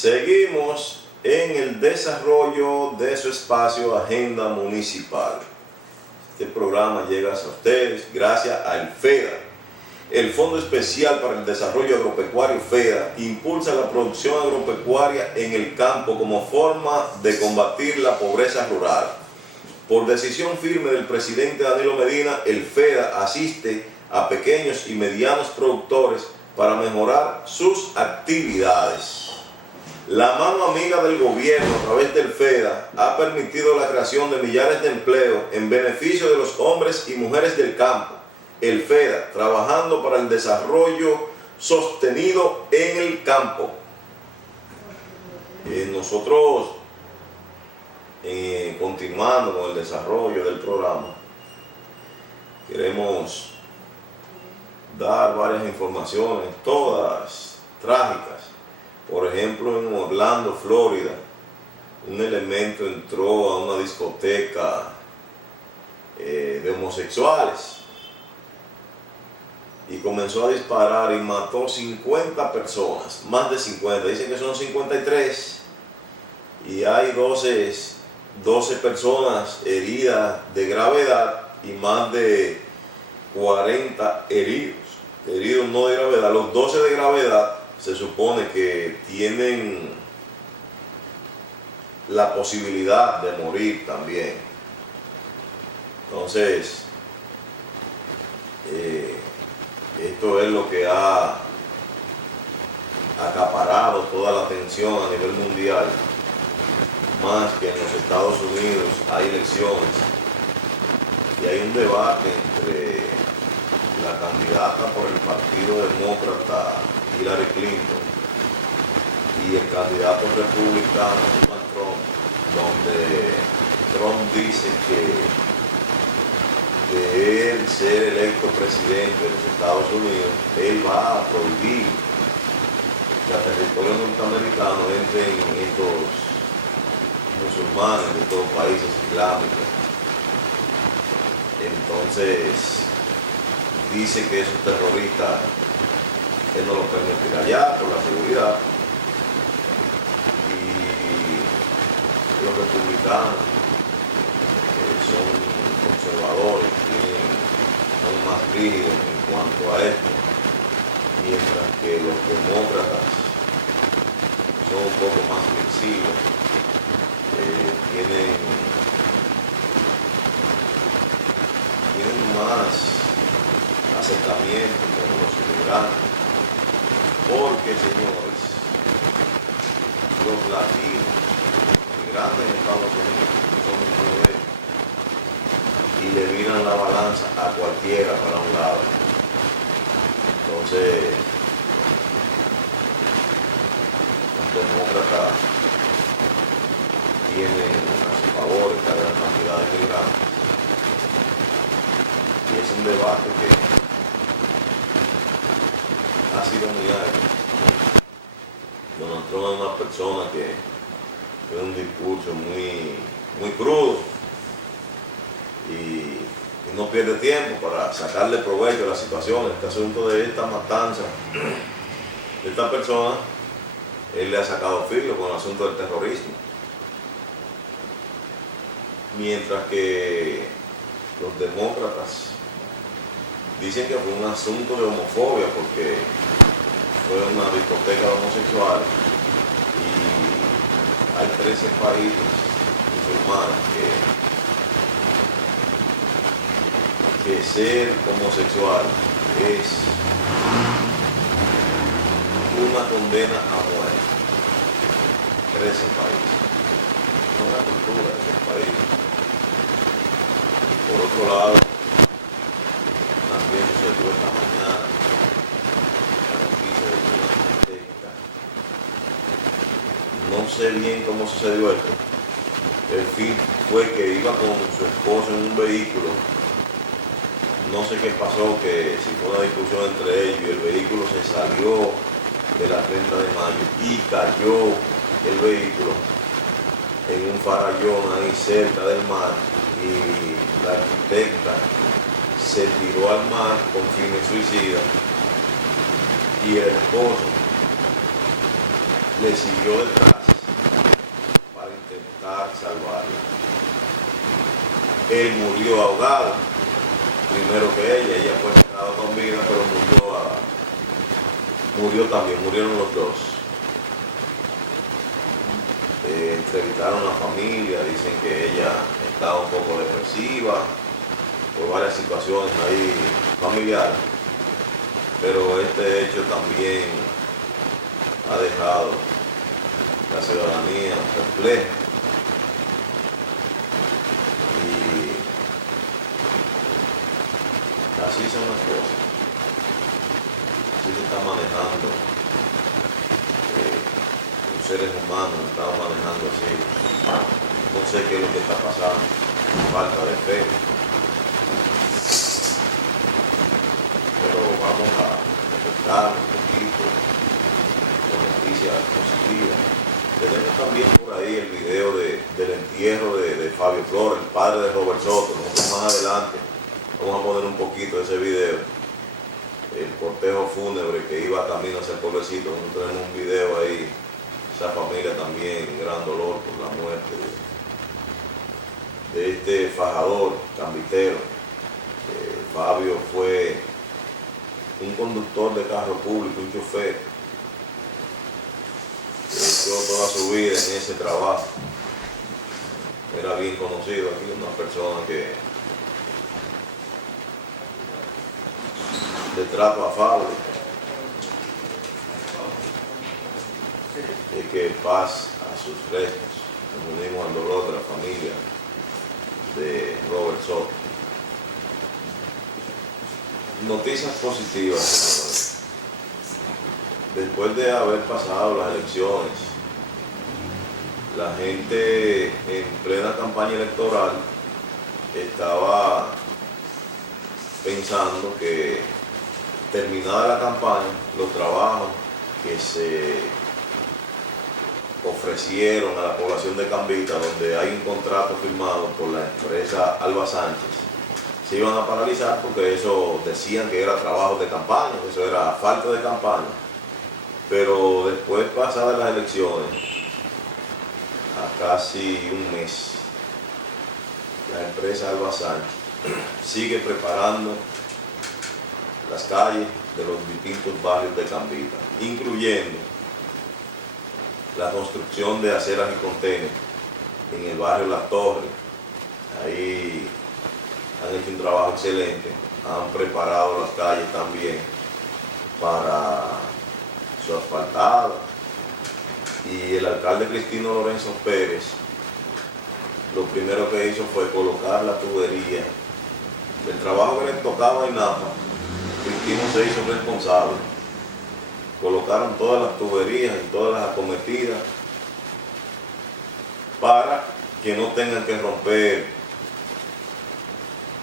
Seguimos en el desarrollo de su espacio Agenda Municipal. Este programa llega a ustedes gracias al FEDA. El Fondo Especial para el Desarrollo Agropecuario FEDA impulsa la producción agropecuaria en el campo como forma de combatir la pobreza rural. Por decisión firme del presidente Danilo Medina, el FEDA asiste a pequeños y medianos productores para mejorar sus actividades. La mano amiga del gobierno a través del FEDA ha permitido la creación de millares de empleos en beneficio de los hombres y mujeres del campo. El FEDA trabajando para el desarrollo sostenido en el campo. Nosotros, continuando con el desarrollo del programa, queremos dar varias informaciones, todas trágicas. Por ejemplo, en Orlando, Florida, un elemento entró a una discoteca de homosexuales y comenzó a disparar y mató 50 personas, más de 50, dicen que son 53, y hay 12 personas heridas de gravedad y más de 40 heridos no de gravedad. Los 12 de gravedad se supone que tienen la posibilidad de morir también. Entonces, esto es lo que ha acaparado toda la atención a nivel mundial, más que en los Estados Unidos hay elecciones y hay un debate entre la candidata por el Partido Demócrata, Hillary Clinton, y el candidato republicano, Donald Trump, donde Trump dice que de él ser electo presidente de los Estados Unidos, él va a prohibir que al territorio norteamericano entren estos musulmanes de todos los países islámicos. Entonces dice que esos terroristas él no los permitirá ya por la seguridad, y los republicanos son conservadores, son más rígidos en cuanto a esto, mientras que los demócratas son un poco más flexibles, tienen más acercamiento con los inmigrantes, porque, señores, los latinos inmigrantes en Estados Unidos son muy y le viran la balanza a cualquiera para un lado. Entonces, los demócratas tienen a su favor esta gran cantidad de inmigrantes, y es un debate que ha sido muy largo. Donald Trump es una persona que tiene un discurso muy crudo y no pierde tiempo para sacarle provecho a la situación. Este asunto de esta matanza de esta persona, él le ha sacado filo con el asunto del terrorismo, mientras que los demócratas dicen que fue un asunto de homofobia porque fue una discoteca de homosexuales y hay 13 países musulmanes que ser homosexual es una condena a muerte. 13 países. Es una cultura de esos países. Por otro lado, también sucedió esta mañana la noticia de una discoteca. No sé bien cómo sucedió esto. El fin fue que iba con su esposo en un vehículo. No sé qué pasó, que si fue una discusión entre ellos y el vehículo se salió de la 30 de mayo y cayó el vehículo en un farallón ahí cerca del mar, y la arquitecta se tiró al mar con fines suicidas y el esposo le siguió detrás para intentar salvarla. Él murió ahogado, primero que ella fue sacada con vida, pero murió también, murieron los dos. Entrevistaron a la familia, dicen que ella estaba un poco depresiva por varias situaciones ahí familiares, pero este hecho también ha dejado la ciudadanía perpleja y así son las cosas, así se está manejando. Seres humanos estamos manejando así. No sé qué es lo que está pasando, falta de fe. Pero vamos a refrescar un poquito con noticias positivas. Tenemos también por ahí el video del entierro de Fabio Flores, el padre de Robert Soto. Nosotros más adelante vamos a poner un poquito de ese video. El cortejo fúnebre que iba camino hacia el pueblecito. Nosotros tenemos un video ahí. Esa familia también en gran dolor por la muerte de este fajador cambitero. Fabio fue un conductor de carro público, un chofer, que dio toda su vida en ese trabajo. Era bien conocido aquí, una persona que de trato afable. Y que paz a sus restos. Nos unimos al dolor de la familia de Robert Soto. Noticias positivas, señores. Después de haber pasado las elecciones, la gente en plena campaña electoral estaba pensando que terminada la campaña, los trabajos que se ofrecieron a la población de Cambita, donde hay un contrato firmado por la empresa Alba Sánchez, se iban a paralizar porque eso decían que era trabajo de campaña, que eso era falta de campaña. Pero después, pasadas las elecciones, a casi un mes, la empresa Alba Sánchez sigue preparando las calles de los distintos barrios de Cambita, incluyendo la construcción de aceras y contenes en el barrio Las Torres. Ahí han hecho un trabajo excelente, han preparado las calles también para su asfaltado, y el alcalde Cristino Lorenzo Pérez lo primero que hizo fue colocar la tubería del trabajo que le tocaba a INAPA. Cristino se hizo responsable. Colocaron todas las tuberías y todas las acometidas para que no tengan que romper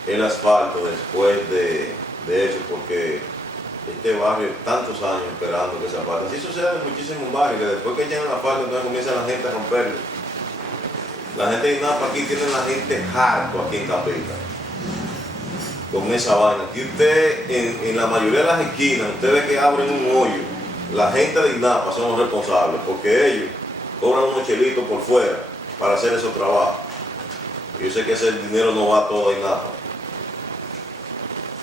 el asfalto después de hecho, porque este barrio, tantos años esperando que se asfalte. Así sucede en muchísimos barrios, que después que llegan al asfalto, entonces comienza la gente a romperlo. La gente de INAPA aquí tiene la gente harto aquí en Cambita con esa vaina. Aquí usted, en la mayoría de las esquinas, usted ve que abren un hoyo. La gente de INAPA son los responsables, porque ellos cobran unos chelitos por fuera para hacer esos trabajos. Yo sé que ese dinero no va todo a INAPA,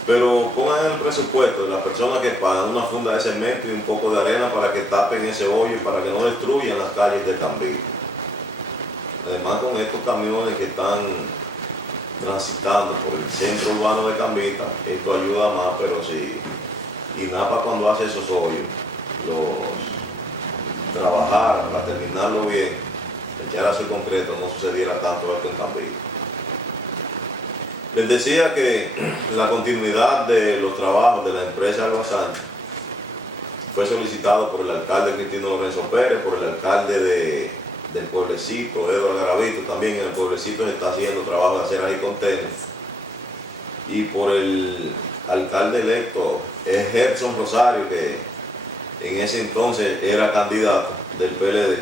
pero pongan en el presupuesto de las personas que pagan una funda de cemento y un poco de arena para que tapen ese hoyo y para que no destruyan las calles de Cambita. Además, con estos camiones que están transitando por el centro urbano de Cambita, esto ayuda más, pero si INAPA, cuando hace esos hoyos, los trabajara para terminarlo bien, echar a su concreto, no sucediera tanto esto en Cambita. Les decía que la continuidad de los trabajos de la empresa Alba Sánchez fue solicitado por el alcalde Cristino Lorenzo Pérez, por el alcalde del pueblecito, Eduardo Garavito. También en el pueblecito se está haciendo trabajo de aceras y contenes, y por el alcalde electo Gerson Rosario, que en ese entonces era candidato del PLD.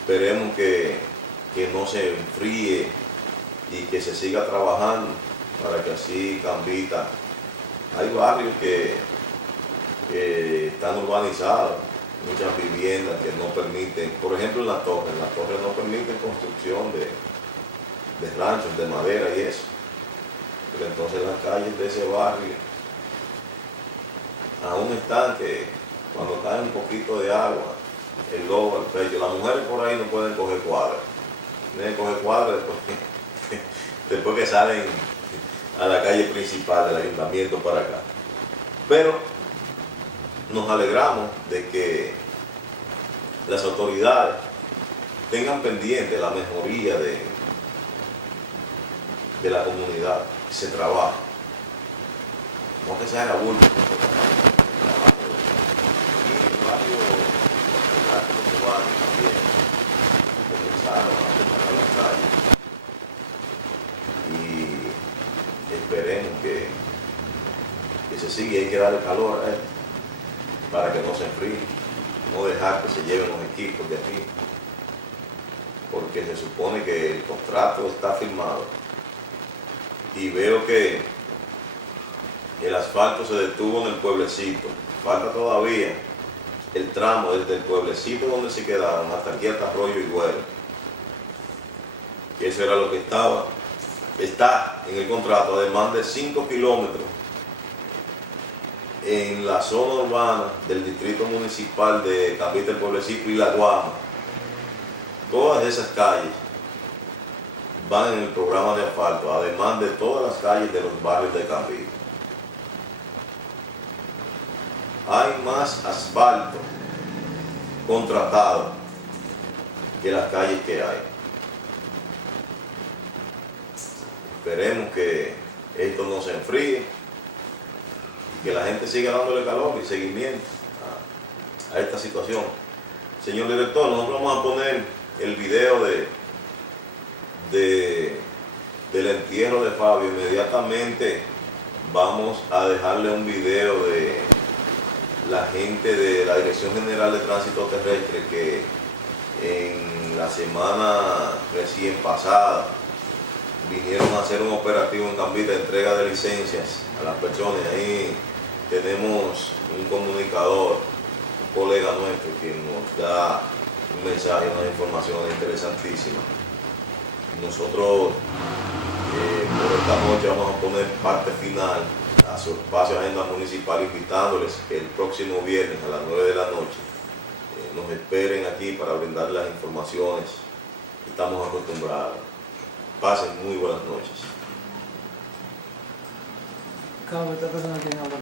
Esperemos que no se enfríe y que se siga trabajando para que así Cambita, hay barrios que están urbanizados muchas viviendas que no permiten, por ejemplo en la torre no permiten construcción de ranchos de madera y eso. Pero entonces las calles de ese barrio aún están que cuando cae un poquito de agua, el lobo al pecho, las mujeres por ahí no pueden coger cuadras. Tienen que coger cuadras después que salen a la calle principal del ayuntamiento para acá. Pero nos alegramos de que las autoridades tengan pendiente la mejoría de la comunidad, que se trabaja. No que se haga bulto, y varios también comenzaron a preparar las calles y esperemos que se siga. Hay que darle calor a él para que no se enfríe, no dejar que se lleven los equipos de aquí, porque se supone que el contrato está firmado y veo que el asfalto se detuvo en el pueblecito. Falta todavía el tramo desde el pueblecito donde se quedaron hasta aquí, hasta Arroyo y Güero. Y eso era lo que está en el contrato, además de 5 kilómetros en la zona urbana del distrito municipal de Cambita, el Pueblecito y La Guama. Todas esas calles van en el programa de asfalto, además de todas las calles de los barrios de Cambita. Hay más asfalto contratado que las calles que hay. Esperemos que esto no se enfríe y que la gente siga dándole calor y seguimiento a esta situación. Señor director, nosotros vamos a poner el video del entierro de Fabio. Inmediatamente vamos a dejarle un video de la gente de la Dirección General de Tránsito Terrestre que en la semana recién pasada vinieron a hacer un operativo en Cambita de entrega de licencias a las personas. Ahí tenemos un comunicador, un colega nuestro, que nos da un mensaje, una información interesantísima. Nosotros por esta noche vamos a poner parte final a su espacio Agenda Municipal, invitándoles que el próximo viernes a las 9 de la noche nos esperen aquí para brindarles las informaciones que estamos acostumbrados. Pasen muy buenas noches. Cabo, esta persona tiene